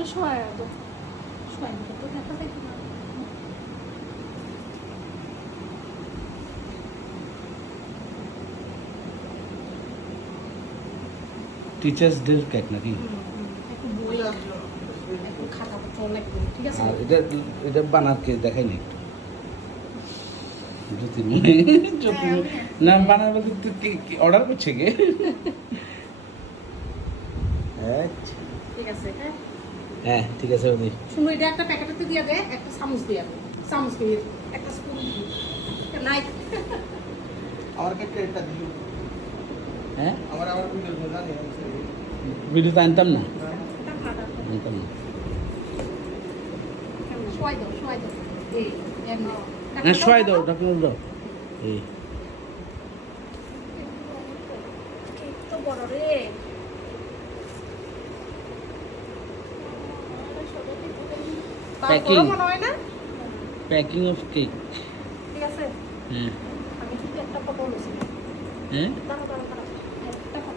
এটা শোয়া তো শোয়া তো দেখা যায় না। টিচার্স ডের কেক নাকি? একটু বই একটু খাতা পত্র লাগবে, ঠিক আছে? আর এটা বানার কে দেখাই নাই একটু। না বানার বলতে তুই কি অর্ডার করছে কে? আচ্ছা ঠিক আছে, হ্যাঁ হ্যাঁ ঠিক আছে ওদি। শুনো, এটা একটা প্যাকেটে দিয়ে দে, একটা চামচ দিয়ে দে, চামচ দিয়ে একটা স্পুন দিয়ে নাই। আমার কাছে এটা দিও। হ্যাঁ আমার ভিডিও জানি ভিডিও তো আনতাম না, এটা ফাটা আনতাম না। শোয়াই দাও এই এমনি হ্যাঁ শোয়াই দাও, ঢাকনা দাও। এই কেক তো বড় রে। Packing. মনে হয় না, প্যাকিং অফ কেক। ঠিক আছে? হ্যাঁ আমি কিন্তু একটা ফটো নিয়েছি। হ্যাঁ দাঁড়া